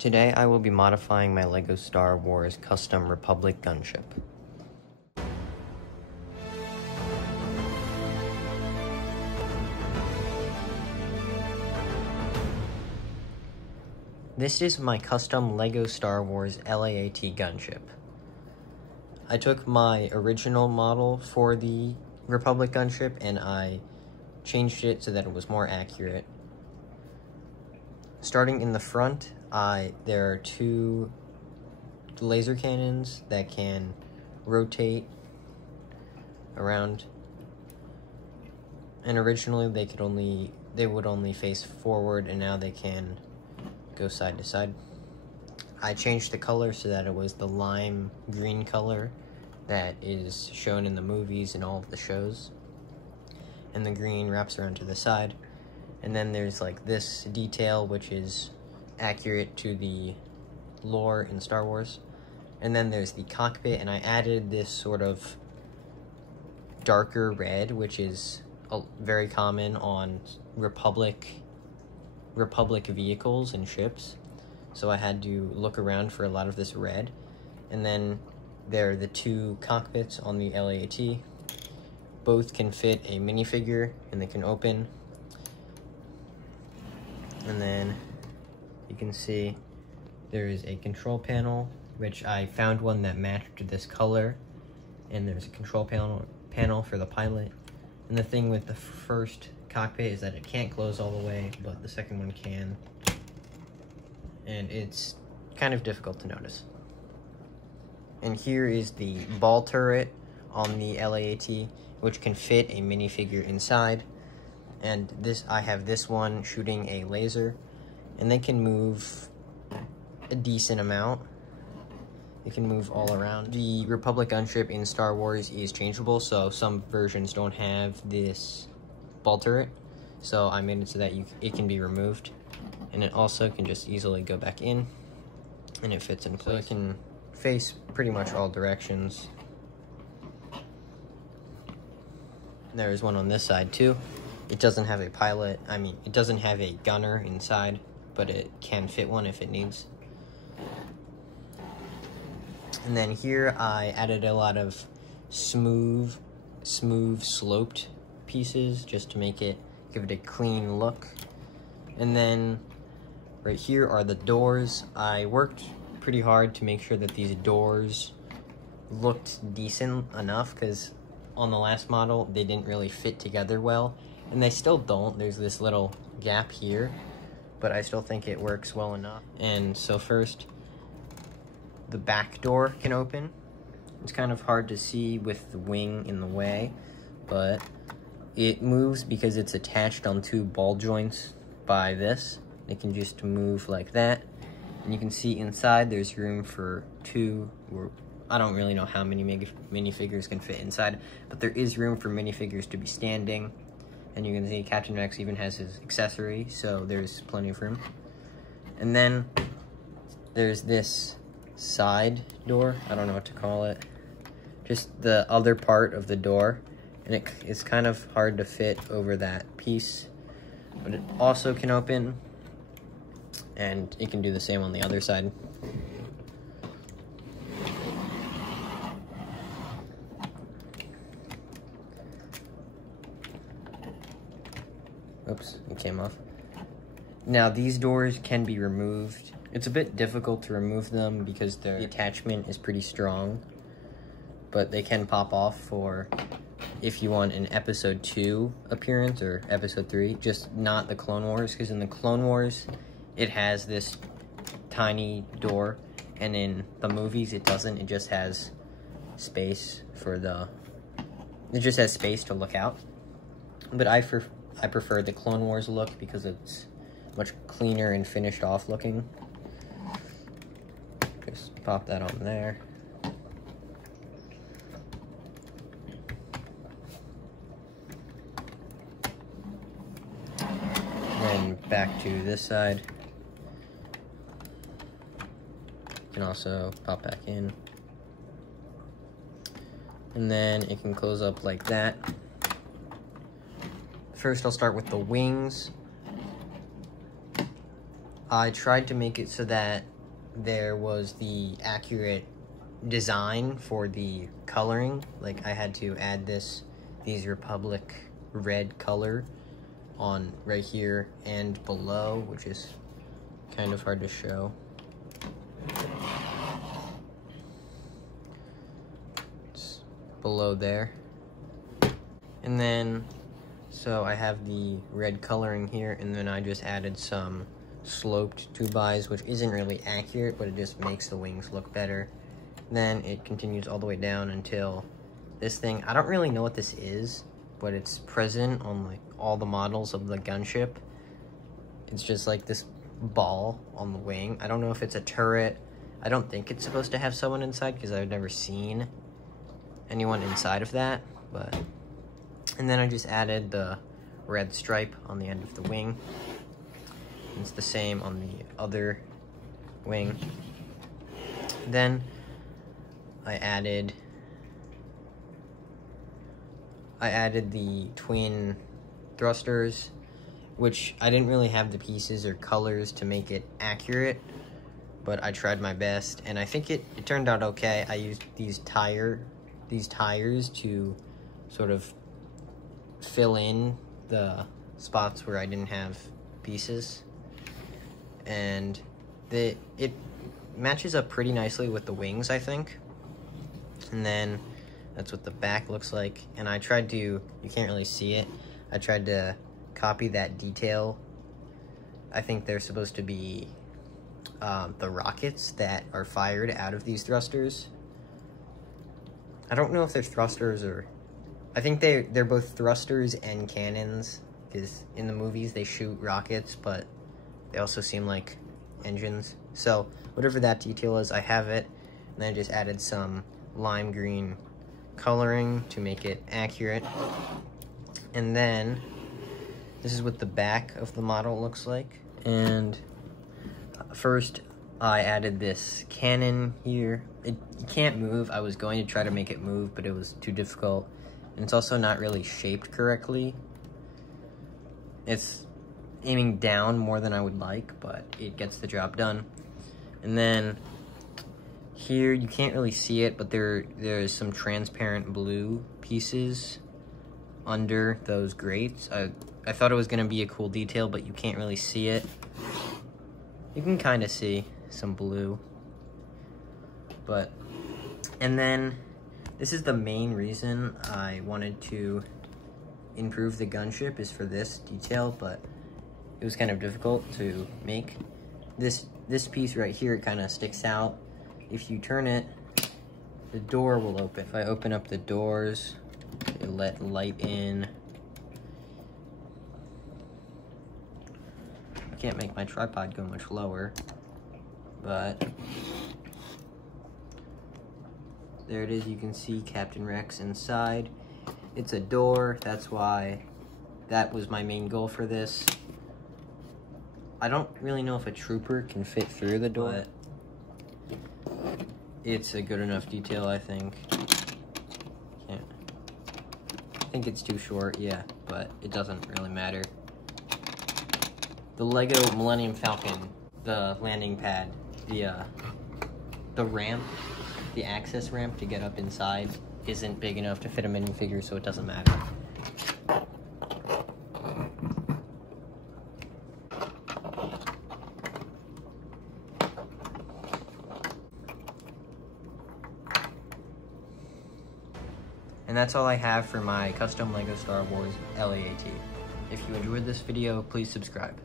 Today I will be modifying my LEGO Star Wars Custom Republic Gunship. This is my custom LEGO Star Wars LAAT gunship. I took my original model for the Republic gunship and I changed it so that it was more accurate. Starting in the front, there are two laser cannons that can rotate around, and originally they would only face forward, and now they can go side to side. I changed the color so that it was the lime green color that is shown in the movies and all of the shows, and the green wraps around to the side. And then there's like this detail which is accurate to the lore in Star Wars. And then there's the cockpit, and I added this sort of darker red, which is very common on Republic vehicles and ships. So I had to look around for a lot of this red. And then there are the two cockpits on the LAAT. Both can fit a minifigure and they can open. And then you can see there is a control panel, which I found one that matched this color, and there's a control panel for the pilot. And the thing with the first cockpit is that it can't close all the way, but the second one can, and it's kind of difficult to notice. And here is the ball turret on the LAAT, which can fit a minifigure inside. And I have this one shooting a laser, and they can move a decent amount. It can move all around. The Republic gunship in Star Wars is changeable, so some versions don't have this ball turret. So I made it so that it can be removed, and it also can just easily go back in, and it fits in place. So it can face pretty much all directions. There's one on this side too. It doesn't have a pilot, it doesn't have a gunner inside, but it can fit one if it needs. And then here I added a lot of smooth sloped pieces just to give it a clean look. And then right here are the doors. I worked pretty hard to make sure that these doors looked decent enough, because on the last model they didn't really fit together well. And they still don't. There's this little gap here, but I still think it works well enough. And so first, the back door can open. It's kind of hard to see with the wing in the way, but it moves because it's attached on two ball joints by this. It can just move like that. And you can see inside there's room for two, or I don't really know how many minifigures can fit inside, but there is room for minifigures to be standing. And you can see Captain Rex even has his accessory, so there's plenty of room. And then there's this side door, I don't know what to call it, just the other part of the door, and it's kind of hard to fit over that piece, but it also can open, and it can do the same on the other side. Oops, it came off. Now these doors can be removed. It's a bit difficult to remove them because the attachment is pretty strong, but they can pop off for if you want an episode 2 appearance or episode 3, just not the Clone Wars, because in the Clone Wars it has this tiny door, and in the movies it doesn't. It just has space to look out. But I prefer the Clone Wars look because it's much cleaner and finished off looking. Just pop that on there. Then back to this side. You can also pop back in. And then it can close up like that. First, I'll start with the wings. I tried to make it so that there was the accurate design for the coloring. Like, I had to add these Republic red color on right here and below, which is kind of hard to show. It's below there. And then, so I have the red coloring here, and then I just added some sloped tube eyes, which isn't really accurate, but it just makes the wings look better. Then it continues all the way down until this thing. I don't really know what this is, but it's present on like all the models of the Gunship. It's just like this ball on the wing. I don't know if it's a turret. I don't think it's supposed to have someone inside because I've never seen anyone inside of that, but... And then I just added the red stripe on the end of the wing. It's the same on the other wing. Then I added the twin thrusters, which I didn't really have the pieces or colors to make it accurate, but I tried my best, and I think it turned out okay. I used these tires to sort of fill in the spots where I didn't have pieces, and it matches up pretty nicely with the wings, I think. And then that's what the back looks like, and I tried to, you can't really see it, I tried to copy that detail. I think they're supposed to be the rockets that are fired out of these thrusters. I don't know if they're thrusters or... I think they're both thrusters and cannons, because in the movies they shoot rockets, but they also seem like engines. So whatever that detail is, I have it, and then I just added some lime green coloring to make it accurate. And then this is what the back of the model looks like. And first I added this cannon here. It can't move. I was going to try to make it move, but it was too difficult. And it's also not really shaped correctly. It's aiming down more than I would like, but it gets the job done. And then here, you can't really see it, but there's some transparent blue pieces under those grates. I thought it was gonna be a cool detail, but you can't really see it. You can kind of see some blue. And then this is the main reason I wanted to improve the Gunship, is for this detail, but it was kind of difficult to make. This piece right here, it kind of sticks out. If you turn it, the door will open. If I open up the doors, it let light in. I can't make my tripod go much lower, but there it is. You can see Captain Rex inside. It's a door, that's why that was my main goal for this. I don't really know if a trooper can fit through the door, but it's a good enough detail, I think. I think it's too short, yeah, but it doesn't really matter. The Lego Millennium Falcon, the landing pad, the ramp, the access ramp to get up inside isn't big enough to fit a minifigure, so it doesn't matter. And that's all I have for my custom LEGO Star Wars LAAT. If you enjoyed this video, please subscribe.